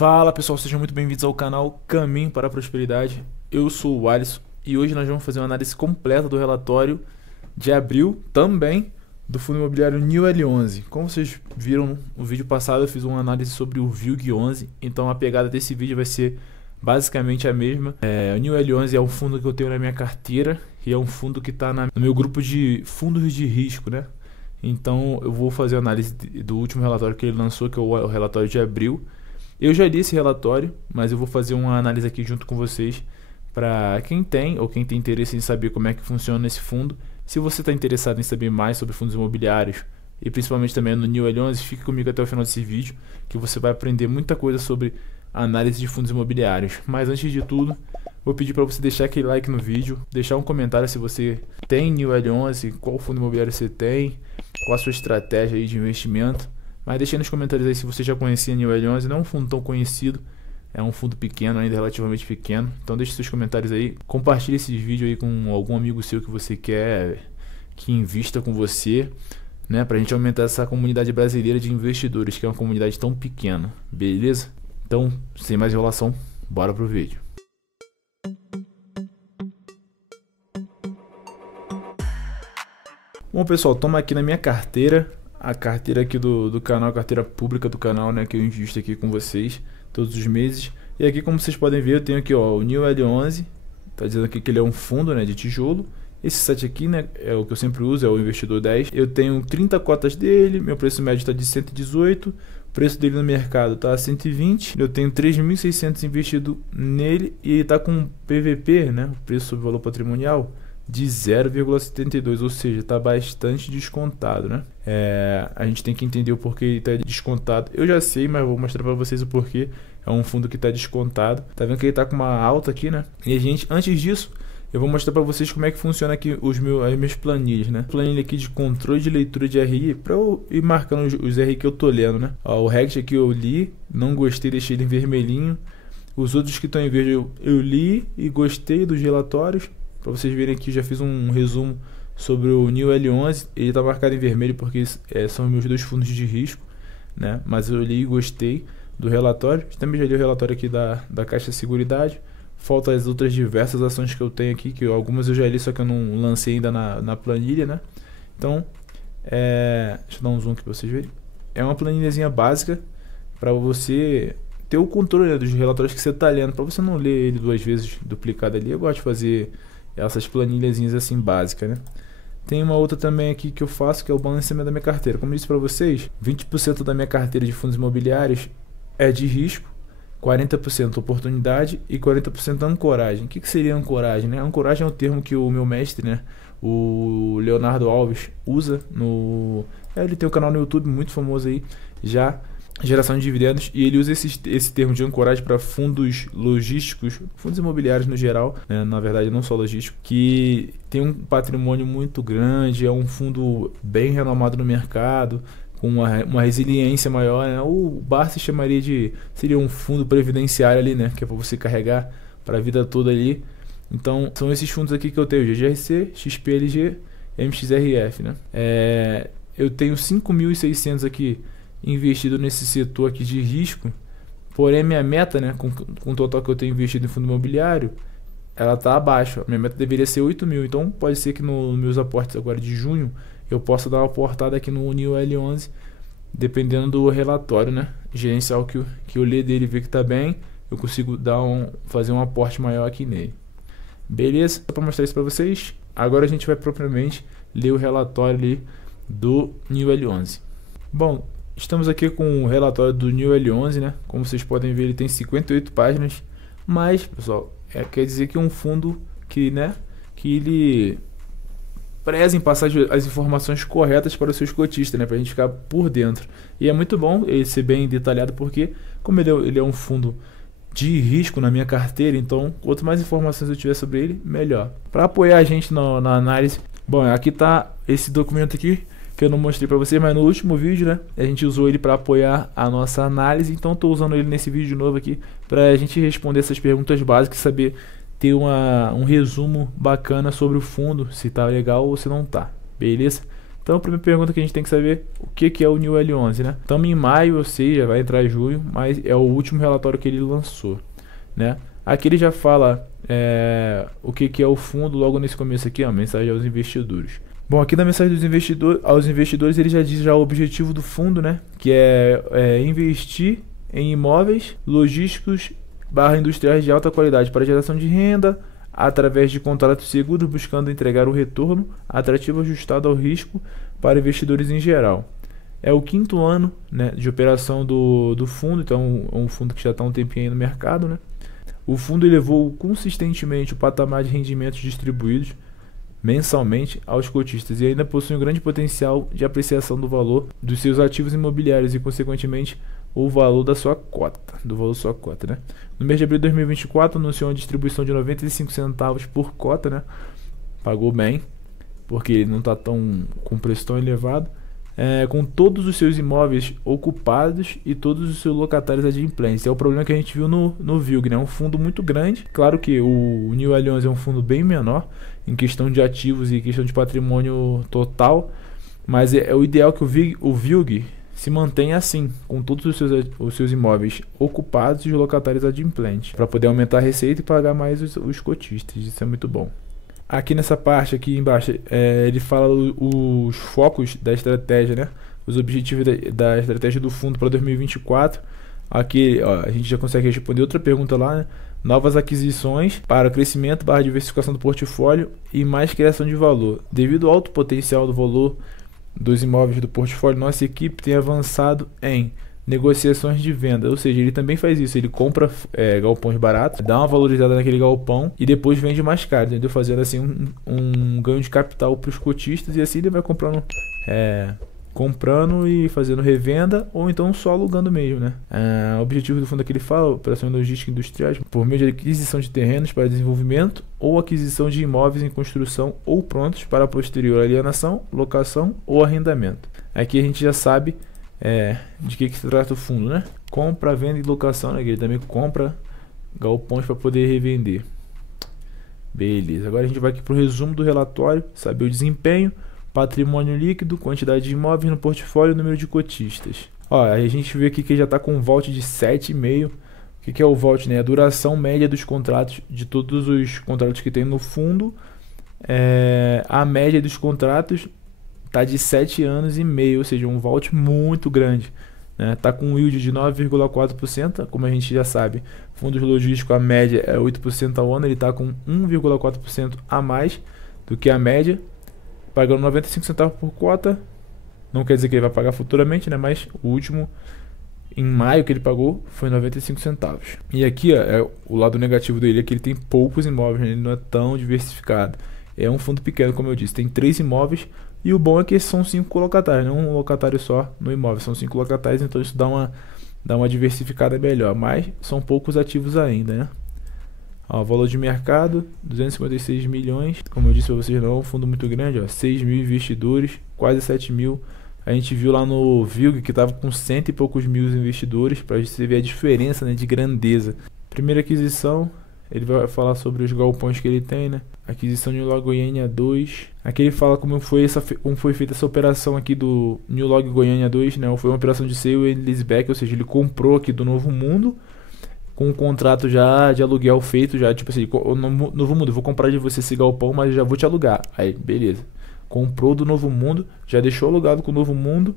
Fala pessoal, sejam muito bem-vindos ao canal Caminho para a Prosperidade. Eu sou o Alisson e hoje nós vamos fazer uma análise completa do relatório de abril, também do fundo imobiliário New L11. Como vocês viram no vídeo passado, eu fiz uma análise sobre o VILG11, então a pegada desse vídeo vai ser basicamente a mesma. O New L11 é um fundo que eu tenho na minha carteira e é um fundo que está no meu grupo de fundos de risco, né? Então eu vou fazer a análise do último relatório que ele lançou, que é o relatório de abril. Eu já li esse relatório, mas eu vou fazer uma análise aqui junto com vocês para quem tem ou quem tem interesse em saber como é que funciona esse fundo. Se você está interessado em saber mais sobre fundos imobiliários e principalmente também no New L11, fique comigo até o final desse vídeo que você vai aprender muita coisa sobre análise de fundos imobiliários. Mas antes de tudo, vou pedir para você deixar aquele like no vídeo, deixar um comentário se você tem New L11, qual fundo imobiliário você tem, qual a sua estratégia aí de investimento. Mas deixa nos comentários aí se você já conhecia New L11. Não é um fundo tão conhecido, é um fundo pequeno, ainda relativamente pequeno. Então deixe seus comentários aí, compartilhe esse vídeo aí com algum amigo seu que você quer que invista com você, né, pra gente aumentar essa comunidade brasileira de investidores, que é uma comunidade tão pequena, beleza? Então, sem mais enrolação, bora pro vídeo. Bom pessoal, toma aqui na minha carteira, a carteira aqui do canal, a carteira pública do canal, né, que eu invisto aqui com vocês todos os meses. E aqui, como vocês podem ver, eu tenho aqui ó, o New L11, tá dizendo aqui que ele é um fundo, né, de tijolo. Esse site aqui, né, é o que eu sempre uso, é o Investidor 10. Eu tenho 30 cotas dele, meu preço médio está de 118, o preço dele no mercado está a 120. Eu tenho 3.600 investido nele e ele está com PVP, né, o preço sobre valor patrimonial, de 0,72, ou seja, está bastante descontado, né? A gente tem que entender o porquê ele está descontado. Eu já sei, mas vou mostrar para vocês o porquê. É um fundo que está descontado. Tá vendo que ele está com uma alta aqui, né? E a gente, antes disso, eu vou mostrar para vocês como é que funciona aqui as minhas planilhas, né? Planilha aqui de controle de leitura de RI, para eu ir marcando os RI que eu tô lendo, né? Ó, o RECT aqui eu li, não gostei, deixei ele em vermelhinho. Os outros que estão em verde eu li e gostei dos relatórios. Para vocês verem aqui, já fiz um resumo sobre o New L11. Ele está marcado em vermelho porque são meus dois fundos de risco, né? Mas eu li e gostei do relatório. Também já li o relatório aqui da Caixa Seguridade. Faltam as outras diversas ações que eu tenho aqui, que algumas eu já li, só que eu não lancei ainda na planilha, né? Então, deixa eu dar um zoom aqui para vocês verem. É uma planilhazinha básica para você ter o controle, né, dos relatórios que você está lendo, para você não ler ele duas vezes duplicado ali. Eu gosto de fazer essas planilhazinhas assim básicas, né? Tem uma outra também aqui que eu faço, que é o balanceamento da minha carteira. Como eu disse para vocês, 20% da minha carteira de fundos imobiliários é de risco, 40% oportunidade e 40% ancoragem. O que seria ancoragem, né? Ancoragem é um termo que o meu mestre, né, o Leonardo Alves, usa no... ele tem um canal no YouTube muito famoso aí, já geração de dividendos, e ele usa esse termo de ancoragem para fundos logísticos, fundos imobiliários no geral, né, na verdade não só logístico, que tem um patrimônio muito grande, é um fundo bem renomado no mercado, com uma resiliência maior, né? O Bar chamaria seria um fundo previdenciário ali, né, que é para você carregar para a vida toda ali. Então são esses fundos aqui que eu tenho: GGRC, XPLG, MXRF, né? Eu tenho 5.600 aqui investido nesse setor aqui de risco, porém minha meta, né, com o total que eu tenho investido em fundo imobiliário, ela está abaixo. A minha meta deveria ser 8.000, então pode ser que nos meus aportes agora de junho eu possa dar uma aportada aqui no New L11, dependendo do relatório, né, gerencial que eu ler dele, ver que está bem, eu consigo fazer um aporte maior aqui nele. Beleza? Só para mostrar isso para vocês. Agora a gente vai propriamente ler o relatório ali do New L11. Bom, estamos aqui com o relatório do New L11, né? Como vocês podem ver, ele tem 58 páginas, mas, pessoal, quer dizer que é um fundo que, né, que ele preza em passar as informações corretas para os seus cotistas, né, para a gente ficar por dentro. E é muito bom ele ser bem detalhado, porque como ele é um fundo de risco na minha carteira, então quanto mais informações eu tiver sobre ele, melhor. Para apoiar a gente na análise, bom, aqui está esse documento aqui, que eu não mostrei para vocês, mas no último vídeo, né, a gente usou ele para apoiar a nossa análise, então estou usando ele nesse vídeo de novo aqui para a gente responder essas perguntas básicas e saber ter um resumo bacana sobre o fundo, se tá legal ou se não tá, beleza? Então a primeira pergunta que a gente tem que saber, o que é o New L11, né? Estamos em maio, ou seja, vai entrar em junho, mas é o último relatório que ele lançou, né? Aqui ele já fala o que é o fundo logo nesse começo aqui, ó, mensagem aos investidores. Bom, aqui na mensagem dos aos investidores ele já diz já o objetivo do fundo, né? Que é investir em imóveis logísticos / industriais de alta qualidade para geração de renda, através de contratos seguros, buscando entregar o retorno atrativo ajustado ao risco para investidores em geral. É o 5º ano, né, de operação do fundo, então é um fundo que já está um tempinho aí no mercado, né? O fundo elevou consistentemente o patamar de rendimentos distribuídos mensalmente aos cotistas e ainda possui um grande potencial de apreciação do valor dos seus ativos imobiliários e, consequentemente, o valor da sua cota, né? No mês de abril de 2024, anunciou uma distribuição de 95 centavos por cota, né? Pagou bem, porque ele não está com preço tão elevado. Com todos os seus imóveis ocupados e todos os seus locatários adimplentes. É o problema que a gente viu no VILG, né? Um fundo muito grande. Claro que o New L11 é um fundo bem menor em questão de ativos e em questão de patrimônio total, mas é o ideal que o VILG se mantenha assim, com todos os seus imóveis ocupados e os locatários adimplentes, para poder aumentar a receita e pagar mais os cotistas. Isso é muito bom. Aqui nessa parte aqui embaixo, ele fala os focos da estratégia, né? Os objetivos da estratégia do fundo para 2024. Aqui ó, a gente já consegue responder outra pergunta lá, né? Novas aquisições para crescimento / diversificação do portfólio e mais criação de valor. Devido ao alto potencial do valor dos imóveis do portfólio, nossa equipe tem avançado em negociações de venda, ou seja, ele também faz isso, ele compra galpões baratos, dá uma valorizada naquele galpão e depois vende mais caro, entendeu? Fazendo assim um ganho de capital para os cotistas e assim ele vai comprando e fazendo revenda ou então só alugando mesmo, né? O objetivo do fundo aqui ele fala, operações logísticas industriais, por meio de aquisição de terrenos para desenvolvimento ou aquisição de imóveis em construção ou prontos para posterior alienação, locação ou arrendamento. Aqui a gente já sabe de que se trata o fundo, né? Compra, venda e locação, né? Ele também compra galpões para poder revender. Beleza, agora a gente vai aqui para o resumo do relatório, saber o desempenho, patrimônio líquido, quantidade de imóveis no portfólio e número de cotistas. Ó, a gente vê aqui que já está com um vault de 7,5. O que é o vault, né? A duração média dos contratos, de todos os contratos que tem no fundo. A média dos contratos tá de 7,5 anos, ou seja, um vault muito grande, né? Tá com um yield de 9,4%, como a gente já sabe, fundos logísticos a média é 8% ao ano, ele tá com 1,4% a mais do que a média, pagando 95 centavos por cota. Não quer dizer que ele vai pagar futuramente, né? Mas o último, em maio, que ele pagou foi 95 centavos. E aqui ó, o lado negativo dele é que ele tem poucos imóveis, né? Ele não é tão diversificado. É um fundo pequeno, como eu disse, tem 3 imóveis. E o bom é que são 5 locatários, não um locatário só no imóvel, são 5 locatários, então isso dá uma diversificada melhor, mas são poucos ativos ainda, né? Ó, valor de mercado, 256 milhões, como eu disse para vocês, não é um fundo muito grande, ó, 6 mil investidores, quase 7 mil. A gente viu lá no VILG que estava com 100 e poucos mil investidores, para você ver a diferença, né, de grandeza. Primeira aquisição, ele vai falar sobre os galpões que ele tem, né? Aquisição New Log Goiânia 2. Aqui ele fala como foi feita essa operação aqui do New Log Goiânia 2, né? Foi uma operação de sale and leaseback, ou seja, ele comprou aqui do Novo Mundo com um contrato já de aluguel feito, já tipo assim, Novo Mundo, eu vou comprar de você esse galpão, mas já vou te alugar. Aí, beleza. Comprou do Novo Mundo, já deixou alugado com o Novo Mundo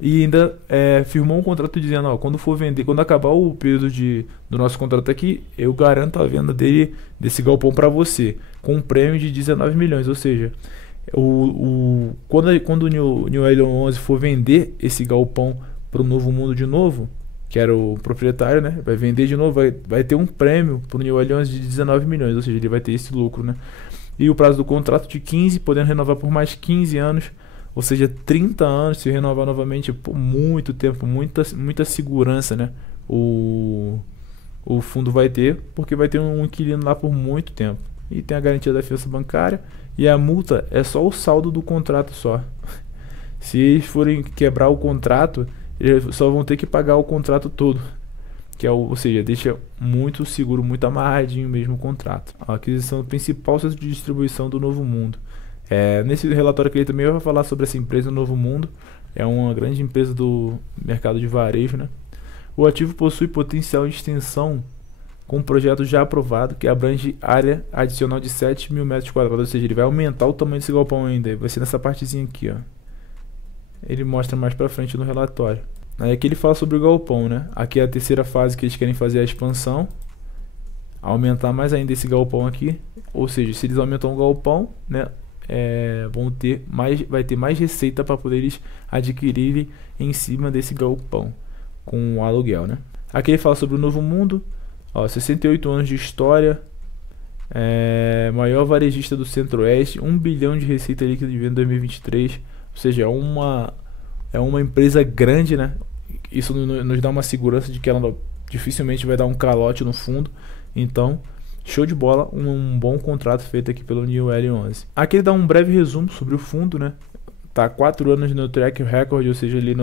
e ainda firmou um contrato dizendo, ó, quando for vender, quando acabar o período do nosso contrato aqui, eu garanto a venda desse galpão para você, com um prêmio de 19 milhões, ou seja, quando o New L11 for vender esse galpão para o Novo Mundo de novo, que era o proprietário, né, vai vender de novo, vai ter um prêmio para o New L11 de 19 milhões, ou seja, ele vai ter esse lucro, né? E o prazo do contrato de 15, podendo renovar por mais 15 anos, ou seja, 30 anos, se renovar novamente por muito tempo, muita segurança, né? O fundo vai ter, porque vai ter um inquilino lá por muito tempo. E tem a garantia da fiança bancária, e a multa é só o saldo do contrato só. Se eles forem quebrar o contrato, eles só vão ter que pagar o contrato todo. Ou seja, deixa muito seguro, muito amarradinho mesmo o contrato. A aquisição principal centro de distribuição do Novo Mundo. Nesse relatório aqui ele também vai falar sobre essa empresa Novo Mundo. É uma grande empresa do mercado de varejo, né? O ativo possui potencial de extensão com um projeto já aprovado que abrange área adicional de 7.000 metros quadrados, ou seja, ele vai aumentar o tamanho desse galpão ainda, vai ser nessa partezinha aqui, ó. Ele mostra mais pra frente no relatório. Aí aqui ele fala sobre o galpão, né? Aqui é a terceira fase que eles querem fazer a expansão, aumentar mais ainda esse galpão aqui, ou seja, se eles aumentam o galpão, né, vai ter mais receita para poder eles adquirirem em cima desse galpão com o aluguel, né? Aqui ele fala sobre o Novo Mundo, ó, 68 anos de história, maior varejista do Centro-Oeste, 1 bilhão de receita líquida de venda em 2023, ou seja, é uma empresa grande, né? Isso nos dá uma segurança de que ela dificilmente vai dar um calote no fundo. Então, show de bola, um bom contrato feito aqui pelo New L11. Aqui ele dá um breve resumo sobre o fundo, né? Tá 4 anos no track record, ou seja, ali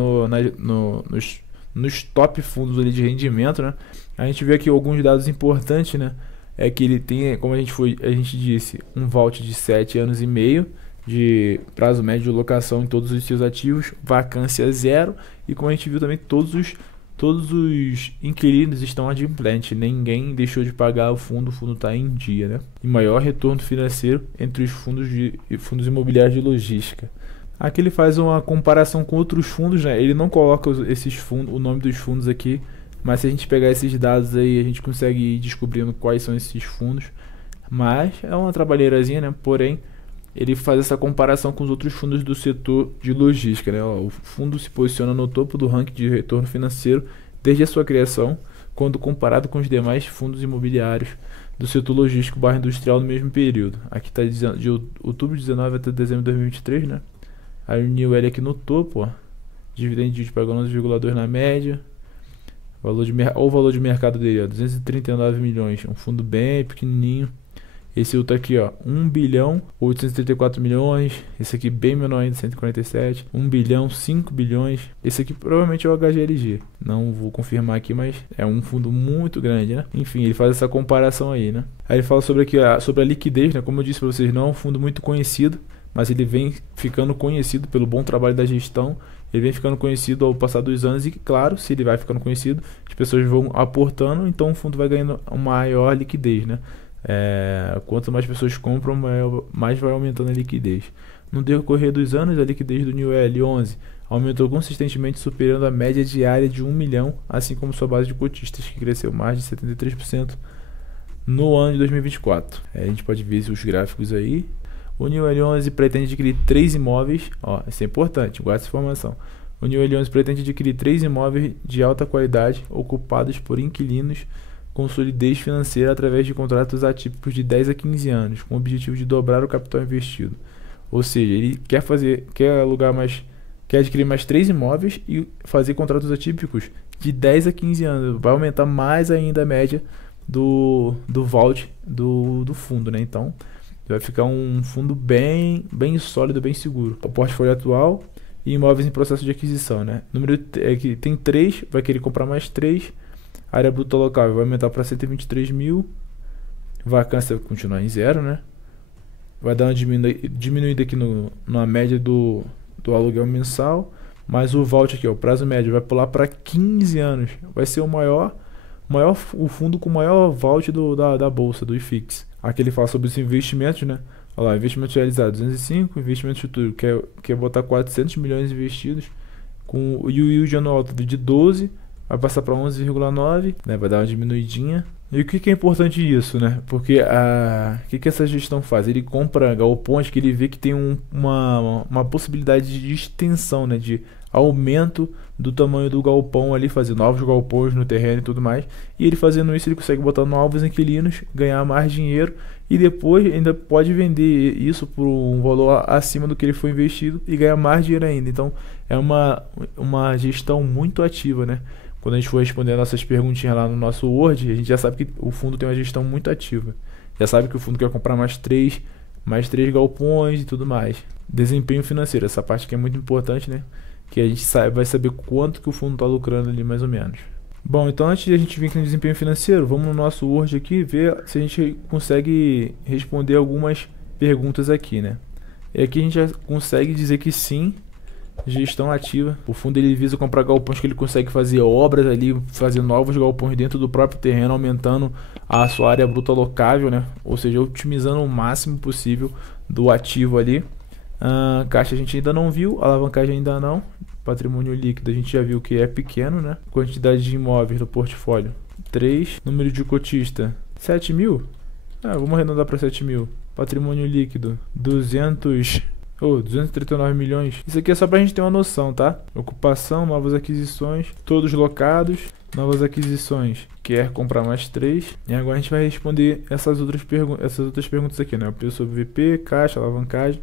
nos top fundos ali de rendimento, né? A gente vê aqui alguns dados importantes, né? É que ele tem, como a gente disse, um vault de 7 anos e meio de prazo médio de locação em todos os seus ativos, vacância zero, e como a gente viu também, todos os inquilinos estão adimplentes, ninguém deixou de pagar o fundo está em dia, né? E maior retorno financeiro entre os fundos imobiliários de logística. Aqui ele faz uma comparação com outros fundos, né? Ele não coloca esses fundos, o nome dos fundos aqui, mas se a gente pegar esses dados aí, a gente consegue ir descobrindo quais são esses fundos. Mas é uma trabalheirazinha, né? Porém, ele faz essa comparação com os outros fundos do setor de logística, né? O fundo se posiciona no topo do ranking de retorno financeiro desde a sua criação, quando comparado com os demais fundos imobiliários do setor logístico / industrial no mesmo período. Aqui está de outubro de 19 até dezembro de 2023, né? Aí o New L aqui no topo, ó, dividendo de pagando 11,2 na média. O valor de mercado dele, ó, 239 milhões, um fundo bem pequenininho. Esse outro aqui, ó, 1 bilhão 834 milhões. Esse aqui bem menor ainda, 147. 1 bilhão 5 bilhões. Esse aqui provavelmente é o HGLG. Não vou confirmar aqui, mas é um fundo muito grande, né? Enfim, ele faz essa comparação aí, né? Aí ele fala sobre a liquidez, né? Como eu disse para vocês, não é um fundo muito conhecido, mas ele vem ficando conhecido pelo bom trabalho da gestão. Ele vem ficando conhecido ao passar dos anos e, claro, se ele vai ficando conhecido, as pessoas vão aportando, então o fundo vai ganhando uma maior liquidez, né? Quanto mais pessoas compram, mais vai aumentando a liquidez. No decorrer dos anos, a liquidez do New L11 aumentou consistentemente, superando a média diária de 1 milhão, assim como sua base de cotistas, que cresceu mais de 73% no ano de 2024. A gente pode ver os gráficos aí. O New L11 pretende adquirir 3 imóveis, ó, isso é importante, guarda essa informação. O New L11 pretende adquirir 3 imóveis de alta qualidade, ocupados por inquilinos com solidez financeira através de contratos atípicos de 10 a 15 anos, com o objetivo de dobrar o capital investido. Ou seja, ele quer adquirir mais 3 imóveis e fazer contratos atípicos de 10 a 15 anos. Vai aumentar mais ainda a média do vault do fundo, né? Então, vai ficar um fundo bem sólido, bem seguro. O portfólio atual e imóveis em processo de aquisição, né? Número é que tem 3, vai querer comprar mais 3. A área bruta local vai aumentar para 123 mil. Vacância vai continuar em zero, né? Vai dar uma diminuída aqui na média do aluguel mensal. Mas o vault aqui, ó, o prazo médio, vai pular para 15 anos. Vai ser o fundo com o maior vault da bolsa, do IFIX. Aqui ele fala sobre os investimentos, né? Olha lá, investimentos realizados 205, investimentos futuros, quer botar 400 milhões investidos, com o yield anual de 12, vai passar para 11,9, né? Vai dar uma diminuidinha. E o que é importante isso, né? Porque o que essa gestão faz? Ele compra galpões que ele vê que tem uma possibilidade de extensão, né? De aumento do tamanho do galpão ali, fazer novos galpões no terreno e tudo mais. E ele fazendo isso, ele consegue botar novos inquilinos, ganhar mais dinheiro e depois ainda pode vender isso por um valor acima do que ele foi investido e ganhar mais dinheiro ainda. Então é uma gestão muito ativa, né? Quando a gente for responder nossas perguntinhas lá no nosso Word, a gente já sabe que o fundo tem uma gestão muito ativa. Já sabe que o fundo quer comprar mais três galpões e tudo mais. Desempenho financeiro, essa parte que é muito importante, né? Que a gente vai saber quanto que o fundo está lucrando ali mais ou menos. Bom, então antes de a gente vir aqui no desempenho financeiro, vamos no nosso Word aqui ver se a gente consegue responder algumas perguntas aqui, né? E aqui a gente já consegue dizer que sim, gestão ativa. O fundo ele visa comprar galpões que ele consegue fazer obras ali, fazer novos galpões dentro do próprio terreno, aumentando a sua área bruta locável, né? Ou seja, otimizando o máximo possível do ativo ali. Caixa a gente ainda não viu, alavancagem ainda não. Patrimônio líquido a gente já viu que é pequeno, né? Quantidade de imóveis no portfólio 3. Número de cotista 7 mil. Vamos arredondar para 7 mil. Patrimônio líquido 239 milhões. Isso aqui é só pra gente ter uma noção, tá? Ocupação, novas aquisições, todos locados, novas aquisições. Quer comprar mais 3. E agora a gente vai responder essas outras perguntas aqui, né? O preço sobre VP, caixa, alavancagem,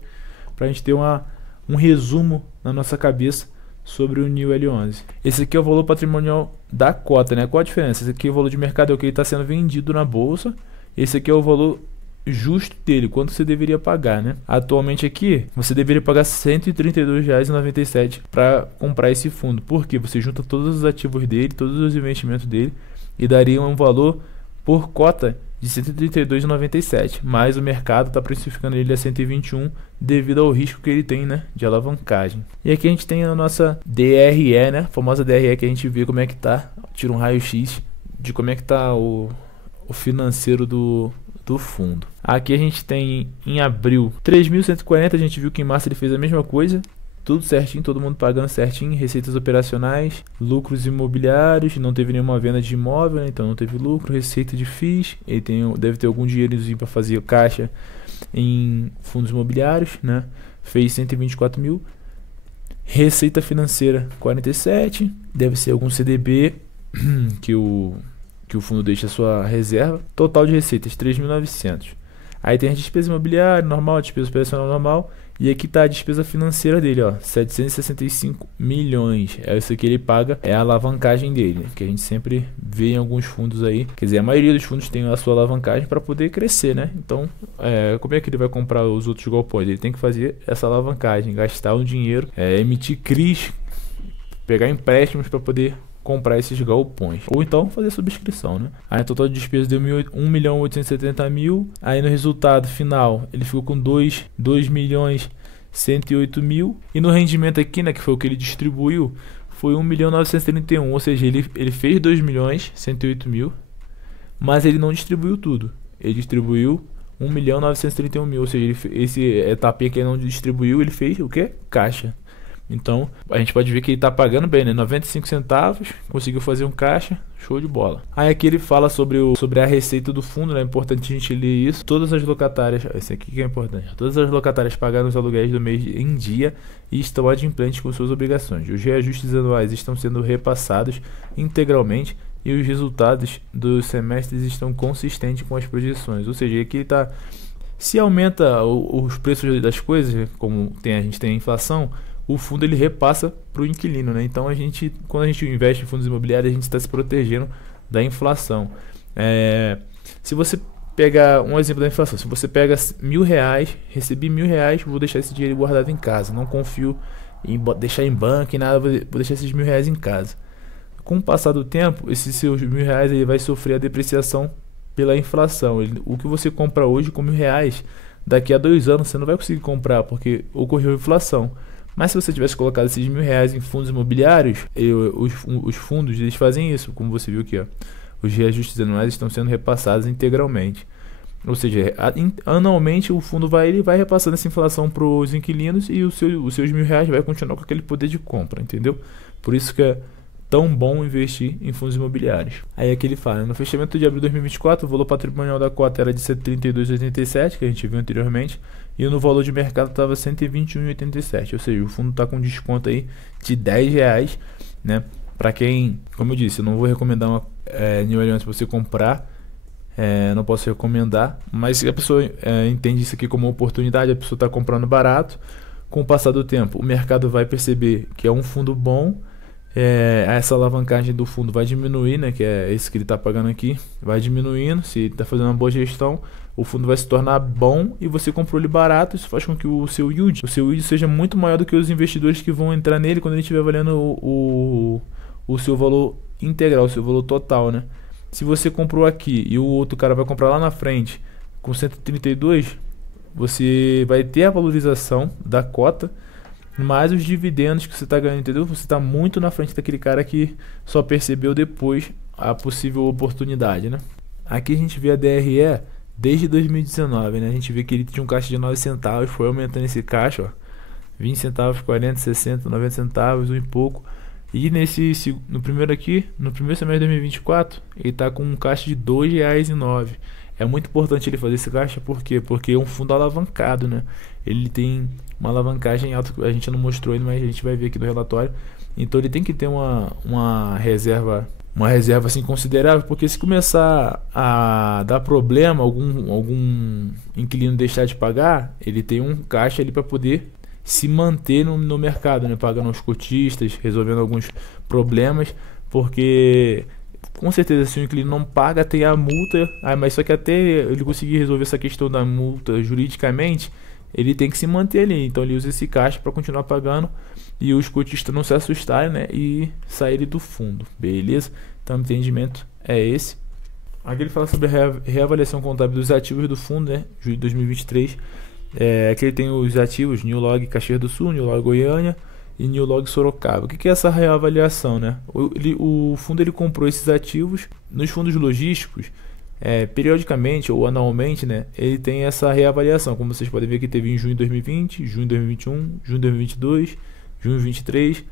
pra gente ter um resumo na nossa cabeça sobre o New L11. Esse aqui é o valor patrimonial da cota, né? Qual a diferença? Esse aqui é o valor de mercado, é o que ele está sendo vendido na bolsa. Esse aqui é o valor justo dele, quanto você deveria pagar, né? Atualmente aqui, você deveria pagar R$ 132,97 para comprar esse fundo, porque você junta todos os ativos dele, todos os investimentos dele e daria um valor por cota de R$ 132,97, mas o mercado está precificando ele a 121 devido ao risco que ele tem, né, de alavancagem. E aqui a gente tem a nossa DRE, né, a famosa DRE, que a gente vê como é que tá, tira um raio-x de como é que tá o financeiro do fundo. Aqui a gente tem em abril 3.140, a gente viu que em março ele fez a mesma coisa, tudo certinho, todo mundo pagando certinho, receitas operacionais, lucros imobiliários, não teve nenhuma venda de imóvel, né? Então não teve lucro, receita de FIIs, ele deve ter algum dinheirozinho para fazer caixa em fundos imobiliários, né? Fez 124 mil, receita financeira 47, deve ser algum CDB que o fundo deixa a sua reserva. Total de receitas 3.900. Aí tem a despesa imobiliária normal, a despesa operacional normal, e aqui está a despesa financeira dele, ó, 765 milhões. É isso que ele paga, é a alavancagem dele, que a gente sempre vê em alguns fundos aí. Quer dizer, a maioria dos fundos tem a sua alavancagem para poder crescer, né? Então, como é que ele vai comprar os outros galpões? Ele tem que fazer essa alavancagem, gastar o dinheiro, emitir CRIs, pegar empréstimos para poder comprar esses galpões, ou então fazer subscrição, né? Aí o total de despesa deu 1.870.000, aí no resultado final ele ficou com 2.108.000, e no rendimento aqui, né, que foi o que ele distribuiu, foi 1.931.000, ou seja, ele fez 2.108.000, mas ele não distribuiu tudo, ele distribuiu 1.931.000, ou seja, esse etapinha que ele não distribuiu, ele fez o que? Caixa. Então, a gente pode ver que ele está pagando bem, né? 95 centavos, conseguiu fazer um caixa, show de bola. Aí aqui ele fala sobre a receita do fundo, né? É importante a gente ler isso. Todas as locatárias, esse aqui que é importante, todas as locatárias pagaram os aluguéis do mês em dia e estão adimplentes com suas obrigações. Os reajustes anuais estão sendo repassados integralmente e os resultados dos semestres estão consistentes com as projeções. Ou seja, aqui ele está... Se aumenta os preços das coisas, como a gente tem a inflação, o fundo ele repassa para o inquilino, né? Então quando a gente investe em fundos imobiliários, a gente está se protegendo da inflação. Se você pegar um exemplo da inflação, se você pega R$1.000, recebi R$1.000, vou deixar esse dinheiro guardado em casa. Não confio em deixar em banco e nada, vou deixar esses R$1.000 em casa. Com o passar do tempo, esses seus R$1.000 ele vai sofrer a depreciação pela inflação. O que você compra hoje com R$1.000, daqui a 2 anos você não vai conseguir comprar porque ocorreu inflação. Mas se você tivesse colocado esses R$1.000 em fundos imobiliários, os fundos eles fazem isso, como você viu aqui, ó. Os reajustes anuais estão sendo repassados integralmente. Ou seja, anualmente o fundo vai repassando essa inflação para os inquilinos e os seus R$1.000 vai continuar com aquele poder de compra, entendeu? Por isso que é tão bom investir em fundos imobiliários. Aí aqui ele fala, no fechamento de abril de 2024, o valor patrimonial da cota era de 132,87, que a gente viu anteriormente, e no valor de mercado estava 121,87, ou seja, o fundo está com desconto aí de R$10, né? Para quem, como eu disse, eu não vou recomendar uma New Allianz para você comprar, não posso recomendar, mas se a pessoa entende isso aqui como uma oportunidade, a pessoa está comprando barato, com o passar do tempo, o mercado vai perceber que é um fundo bom, essa alavancagem do fundo vai diminuir, né, que é esse que ele está pagando aqui, vai diminuindo, se está fazendo uma boa gestão, o fundo vai se tornar bom e você comprou ele barato, isso faz com que o seu yield seja muito maior do que os investidores que vão entrar nele quando ele estiver valendo o seu valor integral, o seu valor total, né? Se você comprou aqui e o outro cara vai comprar lá na frente com 132, você vai ter a valorização da cota, mais os dividendos que você está ganhando, entendeu? Você está muito na frente daquele cara que só percebeu depois a possível oportunidade, né? Aqui a gente vê a DRE desde 2019, né? A gente vê que ele tinha um caixa de 9 centavos, foi aumentando esse caixa, ó, 20 centavos, 40, 60, 90 centavos, um e pouco. E no primeiro semestre de 2024, ele está com um caixa de R$ 2,09. É muito importante ele fazer esse caixa, por quê? Porque é um fundo alavancado, né? Ele tem uma alavancagem alta, a gente não mostrou ainda, mas a gente vai ver aqui no relatório. Então ele tem que ter uma reserva assim considerável, porque se começar a dar problema, algum inquilino deixar de pagar, ele tem um caixa ali para poder se manter no mercado, né? Pagando aos cotistas, resolvendo alguns problemas, porque com certeza se o inquilino não paga, tem a multa, mas só que até ele conseguir resolver essa questão da multa juridicamente, ele tem que se manter ali, então ele usa esse caixa para continuar pagando e os cotistas não se assustarem, né, e saírem do fundo, beleza? Então o entendimento é esse. Aqui ele fala sobre a reavaliação contábil dos ativos do fundo, né, julho de 2023. Aqui ele tem os ativos New Log Caxias do Sul, New Log Goiânia e New Log Sorocaba. O que é essa reavaliação, né? O fundo ele comprou esses ativos nos fundos logísticos, periodicamente ou anualmente, né? Ele tem essa reavaliação, como vocês podem ver que teve em junho de 2020, junho de 2021, junho de 2022, junho de 2023.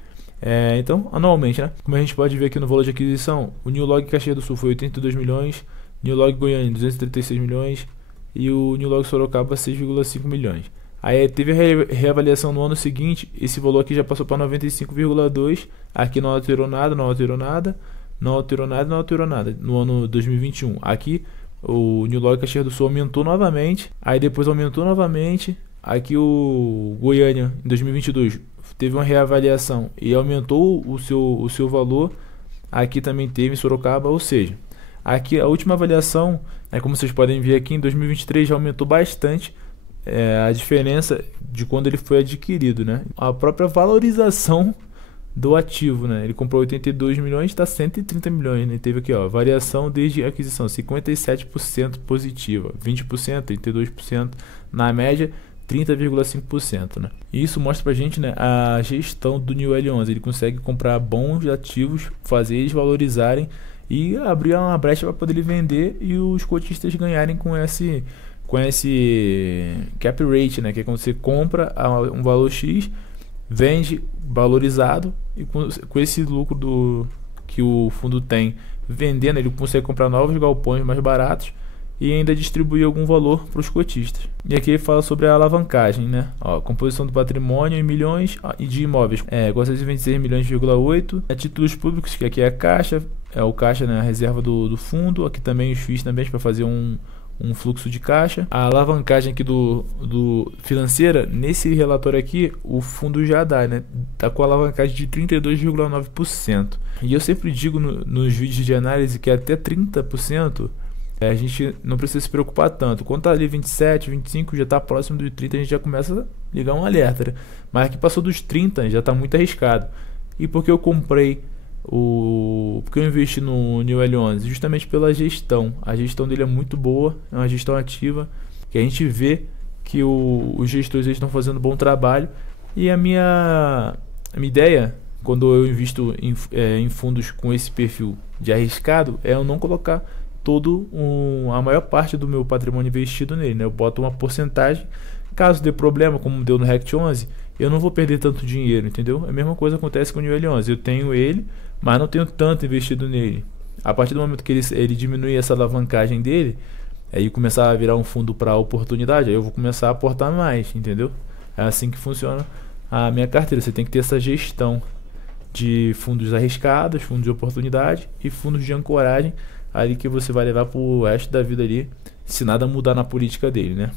Então, anualmente, né? Como a gente pode ver aqui no valor de aquisição, o New Log Caxias do Sul foi 82 milhões, New Log Goiânia 236 milhões e o New Log Sorocaba 6,5 milhões. Aí teve a reavaliação no ano seguinte, esse valor aqui já passou para 95,2, aqui não alterou nada, não alterou nada, não alterou nada, não alterou nada. No ano 2021, aqui o New Log Caxias do Sul aumentou novamente, aí depois aumentou novamente, aqui o Goiânia em 2022 teve uma reavaliação e aumentou o seu valor, aqui também teve em Sorocaba, ou seja, aqui a última avaliação, como vocês podem ver aqui, em 2023 já aumentou bastante a diferença de quando ele foi adquirido, né? A própria valorização do ativo, né? Ele comprou 82 milhões, está 130 milhões, né? Teve aqui, ó, variação desde a aquisição, 57% positiva, 20%, 32%, na média 30,5%, né? E isso mostra pra gente, né, a gestão do New L11. Ele consegue comprar bons ativos, fazer eles valorizarem e abrir uma brecha para poder vender e os cotistas ganharem com esse cap rate, né, que é quando você compra a um valor X, vende valorizado e com esse lucro que o fundo tem vendendo, ele consegue comprar novos galpões mais baratos e ainda distribuir algum valor para os cotistas. E aqui ele fala sobre a alavancagem, né? Ó, composição do patrimônio em milhões e de imóveis, 426 milhões,8. Títulos públicos, que aqui é a caixa, o caixa, né, a reserva do fundo. Aqui também os FIIs também para fazer um fluxo de caixa. A alavancagem aqui do financeira, nesse relatório aqui, o fundo já dá, né? Tá com a alavancagem de 32,9%. E eu sempre digo nos vídeos de análise que até 30%, a gente não precisa se preocupar tanto. Quando tá ali 27, 25, já tá próximo dos 30, a gente já começa a ligar um alerta, né? Mas aqui passou dos 30, já tá muito arriscado. E por que eu comprei porque eu investi no New L11? Justamente pela gestão. A gestão dele é muito boa, é uma gestão ativa, que a gente vê que os gestores estão fazendo um bom trabalho. E a minha ideia, quando eu invisto em fundos com esse perfil de arriscado, é eu não colocar a maior parte do meu patrimônio investido nele, né? Eu boto uma porcentagem, caso dê problema, como deu no Rect 11, eu não vou perder tanto dinheiro, entendeu? A mesma coisa acontece com o New L11, eu tenho ele, mas não tenho tanto investido nele. A partir do momento que ele diminuir essa alavancagem dele, aí começar a virar um fundo para oportunidade, aí eu vou começar a aportar mais, entendeu? É assim que funciona a minha carteira. Você tem que ter essa gestão de fundos arriscados, fundos de oportunidade e fundos de ancoragem ali que você vai levar pro resto da vida ali, se nada mudar na política dele, né?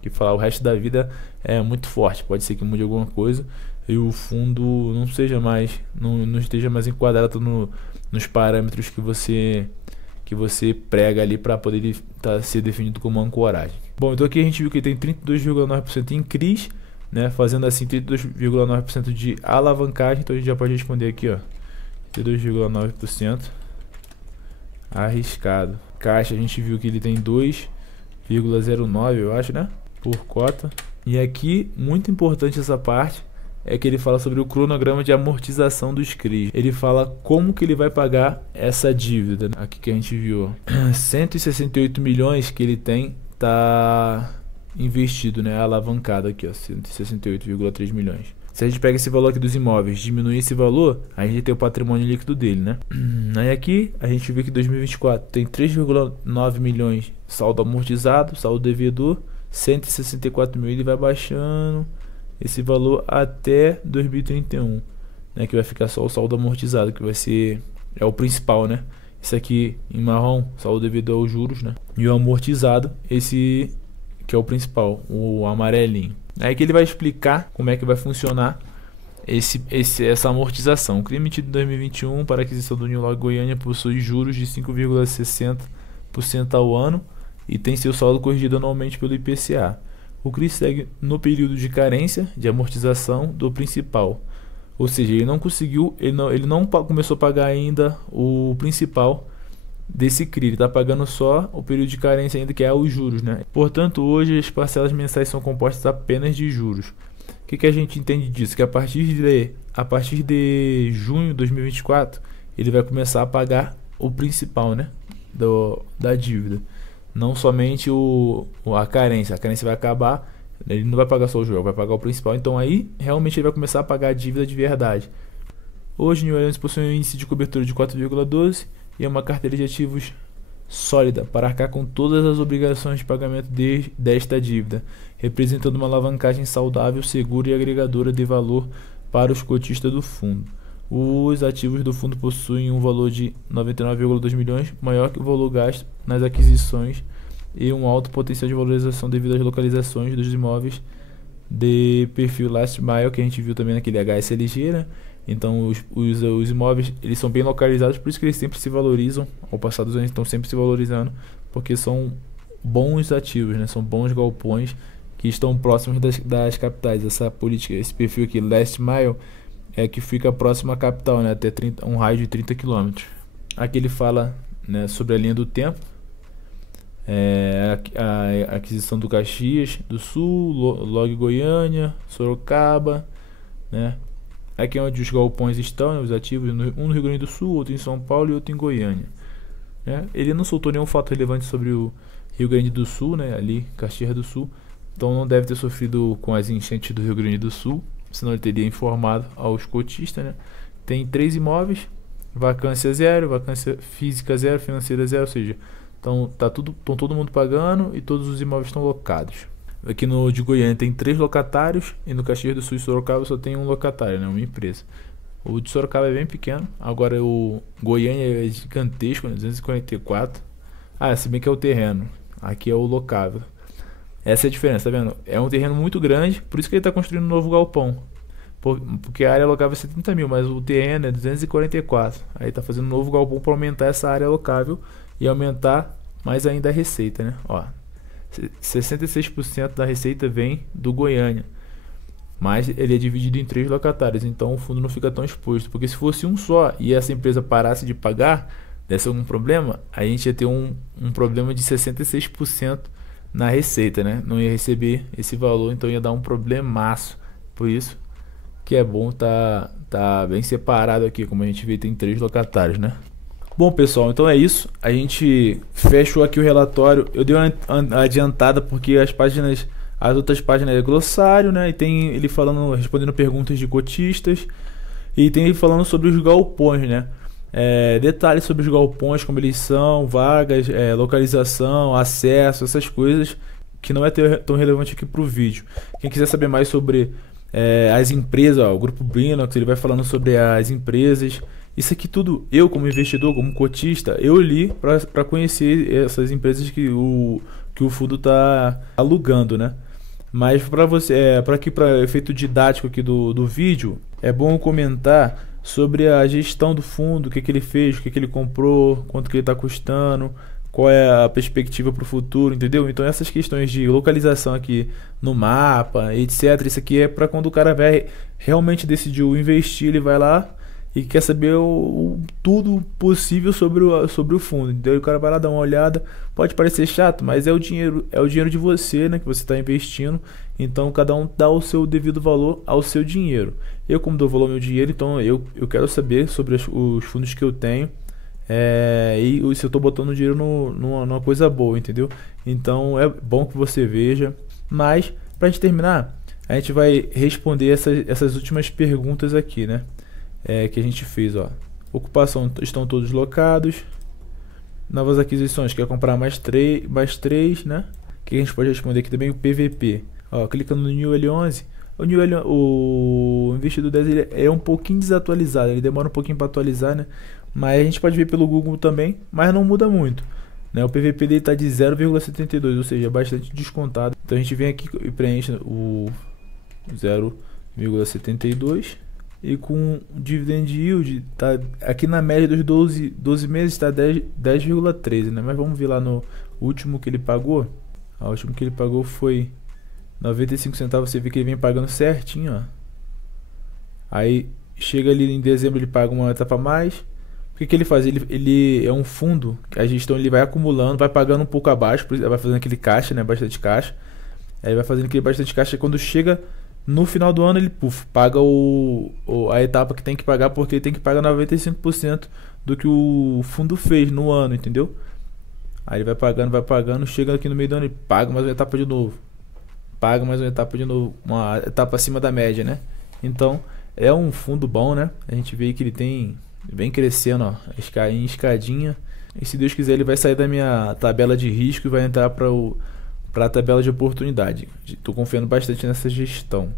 Que falar o resto da vida é muito forte, pode ser que mude alguma coisa e o fundo não esteja mais enquadrado nos parâmetros que você prega ali para poder ser definido como ancoragem. Bom, então aqui a gente viu que tem 32,9% em CRIs, né? Fazendo assim 32,9% de alavancagem, então a gente já pode responder aqui, ó, 32,9% arriscado. Caixa, a gente viu que ele tem 2,09, eu acho, né? por cota. E aqui, muito importante essa parte, é que ele fala sobre o cronograma de amortização dos CRIs. Ele fala como que ele vai pagar essa dívida, né? Aqui que a gente viu, ó. 168 milhões que ele tem tá investido, né? Alavancado aqui, ó, 168,3 milhões. Se a gente pega esse valor aqui dos imóveis, diminui esse valor, a gente tem o patrimônio líquido dele, né? Aí aqui a gente vê que 2024 tem 3,9 milhões saldo amortizado, saldo devedor, 164 mil, ele vai baixando esse valor até 2031, né? Que vai ficar só o saldo amortizado, que vai ser o principal, né? Esse aqui em marrom, saldo devedor aos juros, né? E o amortizado, esse que é o principal, o amarelinho. Aí que ele vai explicar como é que vai funcionar essa amortização. O CRI emitido em 2021 para aquisição do New Log Goiânia possui juros de 5,60% ao ano e tem seu saldo corrigido anualmente pelo IPCA. O CRI segue no período de carência de amortização do principal. Ou seja, ele não começou a pagar ainda o principal desse CRI, ele está pagando só o período de carência ainda, que é os juros, né? Portanto, hoje as parcelas mensais são compostas apenas de juros. O que a gente entende disso? Que a partir de junho de 2024 ele vai começar a pagar o principal, né? Da dívida, não somente a carência. A carência vai acabar, ele não vai pagar só o juro, vai pagar o principal. Então aí realmente ele vai começar a pagar a dívida de verdade. Hoje, New Orleans possui um índice de cobertura de 4,12 e é uma carteira de ativos sólida para arcar com todas as obrigações de pagamento desta dívida, representando uma alavancagem saudável, segura e agregadora de valor para os cotistas do fundo. Os ativos do fundo possuem um valor de 99,2 milhões, maior que o valor gasto nas aquisições, e um alto potencial de valorização devido às localizações dos imóveis de perfil last mile, que a gente viu também naquele HSLG, né? Então os imóveis, eles são bem localizados, por isso que eles sempre se valorizam. Ao passar dos anos estão sempre se valorizando, porque são bons ativos, né? São bons galpões que estão próximos das capitais. Essa política, esse perfil aqui, last mile, é que fica próximo à capital, né? Até um raio de 30 km. Aqui ele fala, né, sobre a linha do tempo, a aquisição do Caxias do Sul, Log Goiânia, Sorocaba, né? Aqui é onde os galpões estão, né, os ativos, um no Rio Grande do Sul, outro em São Paulo e outro em Goiânia, né? Ele não soltou nenhum fato relevante sobre o Rio Grande do Sul, né, ali, Caxias do Sul, então não deve ter sofrido com as enchentes do Rio Grande do Sul, senão ele teria informado aos cotistas, né? Tem 3 imóveis, vacância 0, vacância física 0, financeira 0, ou seja, então estão todo mundo pagando e todos os imóveis estão locados. Aqui no de Goiânia tem 3 locatários e no Caxias do Sul e Sorocaba só tem um locatário, né, uma empresa. O de Sorocaba é bem pequeno, agora o Goiânia é gigantesco, né, 244. Se bem que é o terreno, aqui é o locável. Essa é a diferença, tá vendo? É um terreno muito grande, por isso que ele está construindo um novo galpão. Porque a área locável é 70 mil, mas o terreno é 244. Aí está fazendo um novo galpão para aumentar essa área locável e aumentar mais ainda a receita, né? Ó, 66% da receita vem do Goiânia, mas ele é dividido em 3 locatários, então o fundo não fica tão exposto, porque se fosse um só e essa empresa parasse de pagar, desse algum problema, a gente ia ter um problema de 66% na receita, né? Não ia receber esse valor, então ia dar um problemaço. Por isso que é bom tá bem separado aqui, como a gente vê, tem 3 locatários, né? Bom, pessoal, então é isso. A gente fechou aqui o relatório. Eu dei uma adiantada porque as outras páginas é glossário, né? E tem ele respondendo perguntas de cotistas. E tem ele falando sobre os galpões, né? Detalhes sobre os galpões, como eles são, vagas, localização, acesso, essas coisas que não é tão relevante aqui para o vídeo. Quem quiser saber mais sobre as empresas, ó, o grupo Brinox, ele vai falando sobre as empresas. Isso aqui tudo, eu como investidor, como cotista, eu li para conhecer essas empresas que o fundo está alugando, né? Mas para você, para efeito didático aqui do vídeo, é bom comentar sobre a gestão do fundo, o que ele fez, o que ele comprou, quanto que ele está custando, qual é a perspectiva para o futuro, entendeu? Então essas questões de localização aqui no mapa, etc. Isso aqui é para quando o cara vai realmente decidiu investir, ele vai lá e quer saber tudo possível sobre o fundo. Então o cara vai lá dar uma olhada, pode parecer chato, mas é o dinheiro de você, né, que você está investindo. Então cada um dá o seu devido valor ao seu dinheiro. Eu, como dou valor ao meu dinheiro, então eu quero saber sobre os fundos que eu tenho, e se eu estou botando dinheiro numa coisa boa, entendeu? Então é bom que você veja. Mas para a gente terminar, a gente vai responder essas últimas perguntas aqui, né? Que a gente fez, ó. Ocupação, estão todos locados. Novas aquisições, quer comprar mais três, né? Que a gente pode responder aqui também o PVP. Ó, clicando no New L11, o investidor 10 ele é um pouquinho desatualizado, ele demora um pouquinho para atualizar, né? Mas a gente pode ver pelo Google também, mas não muda muito, né? O PVP dele está de 0,72, ou seja, é bastante descontado. Então a gente vem aqui e preenche o 0,72 e com dividend yield tá aqui na média dos 12 meses está 10,13, né? Mas vamos ver lá no último que ele pagou. O último que ele pagou foi 95 centavos, você vê que ele vem pagando certinho, ó. Aí chega ali em dezembro, ele paga uma etapa a mais. O que ele faz? Ele é um fundo que a gestão ele vai acumulando, vai pagando um pouco abaixo, vai fazendo aquele caixa, né, bastante caixa. Aí vai fazendo aquele bastante caixa, e quando chega no final do ano ele paga a etapa que tem que pagar, porque ele tem que pagar 95% do que o fundo fez no ano, entendeu? Aí ele vai pagando, chega aqui no meio do ano e paga mais uma etapa de novo. Paga mais uma etapa de novo, uma etapa acima da média, né? Então é um fundo bom, né? A gente vê que ele vem crescendo, ó, em escadinha. E se Deus quiser ele vai sair da minha tabela de risco e vai entrar para a tabela de oportunidade. Estou confiando bastante nessa gestão.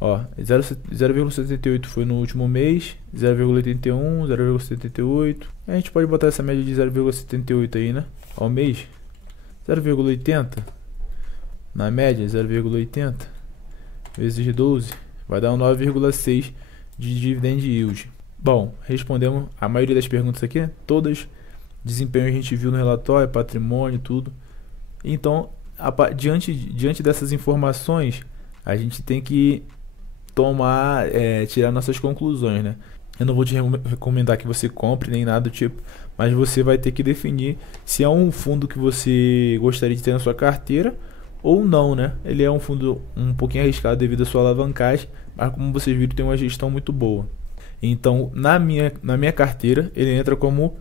Ó, 0,78 foi no último mês, 0,81, 0,78. A gente pode botar essa média de 0,78 aí, né? Ao mês, 0,80. Na média, 0,80 vezes 12 vai dar um 9,6 de dividend yield. Bom, respondemos a maioria das perguntas aqui, todas. Desempenho a gente viu no relatório, patrimônio, tudo. Então, diante dessas informações, a gente tem que tirar nossas conclusões, né? Eu não vou te recomendar que você compre nem nada do tipo, mas você vai ter que definir se é um fundo que você gostaria de ter na sua carteira ou não, né? Ele é um fundo um pouquinho arriscado devido à sua alavancagem, mas como vocês viram, tem uma gestão muito boa. Então, na minha carteira, ele entra como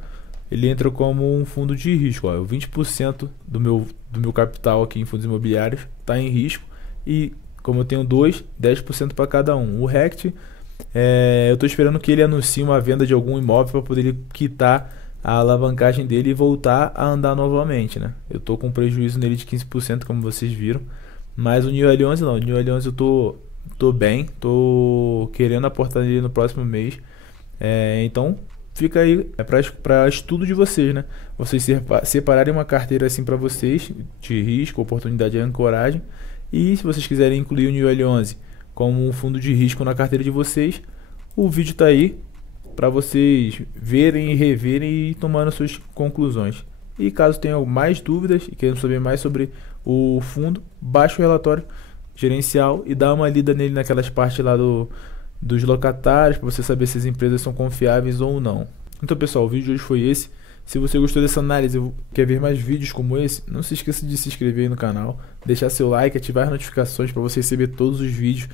um fundo de risco. Ó, 20% do meu capital aqui em fundos imobiliários está em risco, e como eu tenho 10% para cada um. O RECT, eu estou esperando que ele anuncie uma venda de algum imóvel para poder ele quitar a alavancagem dele e voltar a andar novamente, né? Eu tô com prejuízo nele de 15%, como vocês viram. Mas o New L11 não. O New L11 eu tô bem. Tô querendo aportar nele no próximo mês. Então fica aí para estudo de vocês, né? Vocês separarem uma carteira assim para vocês, de risco, oportunidade e ancoragem. E se vocês quiserem incluir o New L11 como um fundo de risco na carteira de vocês, o vídeo tá aí para vocês verem e reverem e tomando suas conclusões. E caso tenham mais dúvidas e queiram saber mais sobre o fundo, baixe o relatório gerencial e dá uma lida nele naquelas partes lá dos locatários, para você saber se as empresas são confiáveis ou não. Então pessoal, o vídeo de hoje foi esse. Se você gostou dessa análise e quer ver mais vídeos como esse, não se esqueça de se inscrever aí no canal, deixar seu like, ativar as notificações para você receber todos os vídeos,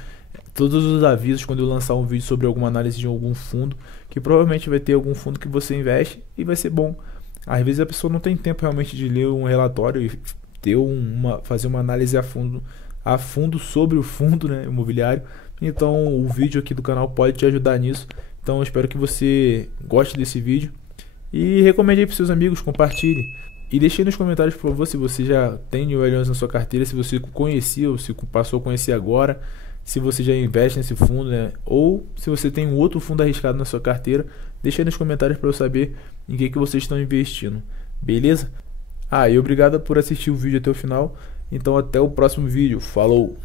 todos os avisos quando eu lançar um vídeo sobre alguma análise de algum fundo, que provavelmente vai ter algum fundo que você investe e vai ser bom. Às vezes a pessoa não tem tempo realmente de ler um relatório e fazer uma análise a fundo sobre o fundo, né, imobiliário. Então o vídeo aqui do canal pode te ajudar nisso. Então eu espero que você goste desse vídeo e recomende aí para seus amigos, compartilhe. E deixe aí nos comentários, por favor, se você já tem New L11 na sua carteira, se você conhecia ou se passou a conhecer agora, se você já investe nesse fundo, né? Ou se você tem um outro fundo arriscado na sua carteira, deixa aí nos comentários para eu saber em que vocês estão investindo, beleza? E obrigado por assistir o vídeo até o final. Então até o próximo vídeo, falou!